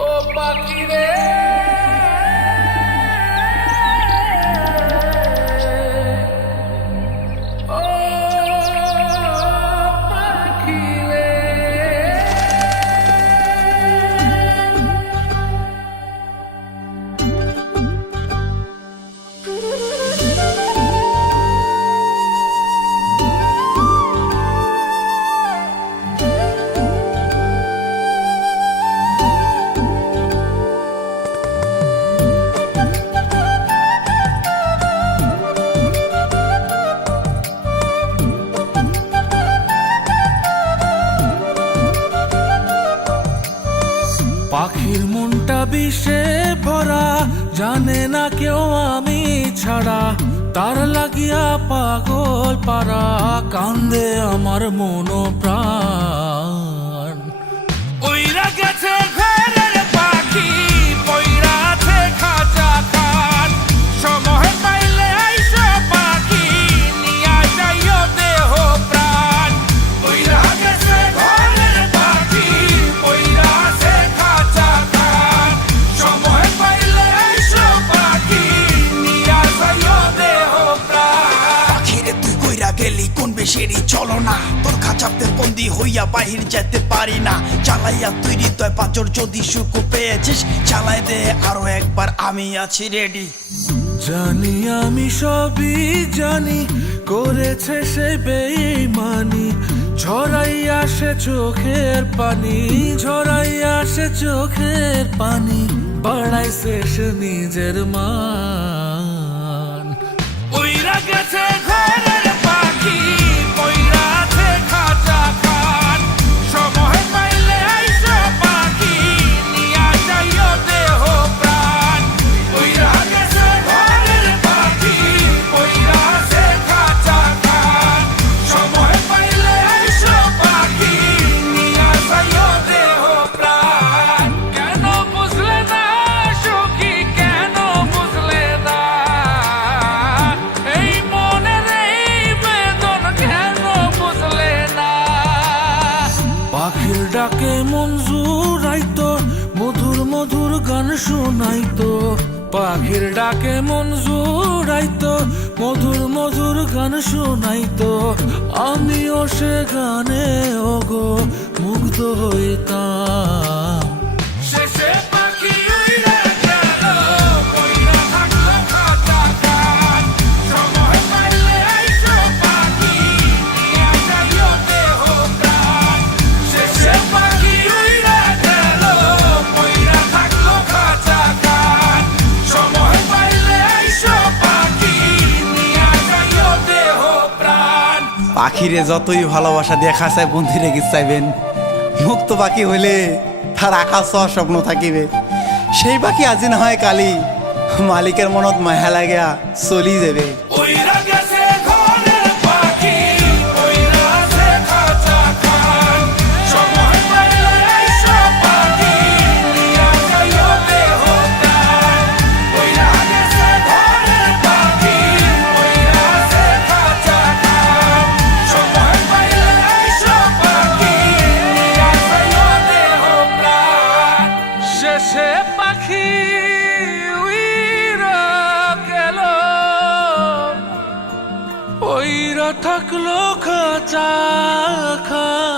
ও পাখি রে ও পাখি রে পাখির মনটা বিষে ভরা, জানে না কেউ আমি ছাড়া, তার লাগিয়া পাগল পারা, কান্দে আমার মন প্রাণ। ওইরা গেছে ঘরের পাখি, পইরা আছে খাঁচা খান, সময় পাইলে আইসো পাখি, নিয়া যাইও দেহ প্রাণ। ওইরা গেছে ঘরের পাখি, পইরা আছে খাঁচা খান, সময় পাইলে আইসো পাখি, নিয়া যাইও দেহ প্রাণ। পাখিরে তুই কইরা গেলি কোন বেশেরই চলো না, তোর খাঁচাতে বন্দি হইয়া বাহির যেতে পারি না। চালাইয়া তুই হৃদয় পাচর, যদি সুখ পেয়েছিস চালাই দে আরো একবার, আমি আছি রেডি। জানি আমি সবই জানি, করেছে সে বেঈমানি, ঝরাইয়া সে চোখের পানি, ঝরাইয়া সে চোখের পানি, বাড়াইছে সে নিজের মান। ওইরা গেছে ঘরের পাখি, পইরা আছে খাঁচা খান, সময় পাইলে আইসো পাখি, নিয়া যাইও দেহ প্রাণ। ওইরা গেছে ঘরের পাখি, পইরা আছে খাঁচা খান, সময় পাইলে আইসো পাখি, নিয়া যাইও দেহ প্রাণ। কেন বুঝলে না সখী, কেন বুঝলে না এই মনের এই বেদন, কেন বুঝলে না? পাখির ডাকে মন জুড়াইতো, মধুর মধুর গান শোনাইতো, পাখির ডাকে মন জুড়াইতো, মধুর মধুর গান শোনাইতো, আমিও সে গানে ওগো মুগ্ধ হইতাম। শেষে পাখি উইড়া গেল, কইরা থাকলো খাঁচা খান, সময় পাইলে আইসো পাখি, নিয়া যাইও দেহ প্রাণ। শেষে পাখি উইড়া গেল, কইরা থাকলো খাঁচা খান, সময় পাইলে আইসো পাখি, নিয়া যাইও দেহ প্রাণ। পাখিরে যতই ভালোবাসা দিয়ে খাঁচায় বন্দি রেখে চাইবেন, মুক্ত পাখি হইলে তার আকাশ হওয়ার স্বপ্ন থাকিবে। সেই পাখি আজি না হয় কালি, মালিকের মনত মায়া লাগিয়া চলি যাবে। ওইরা গেছে ঘরের পাখি, পইরা আছে খাঁচা খান, সময় পাইলে আইসো পাখি, নিয়া যাইও দেহ প্রাণ। ওইরা গেছে ঘরের পাখি, পইরা আছে খাঁচা খান, সময় পাইলে আইসো পাখি, নিয়া যাইও দেহ প্রাণ। শেষে পাখি উইরা গেল, ওইরা থাকলো খাঁচা খান।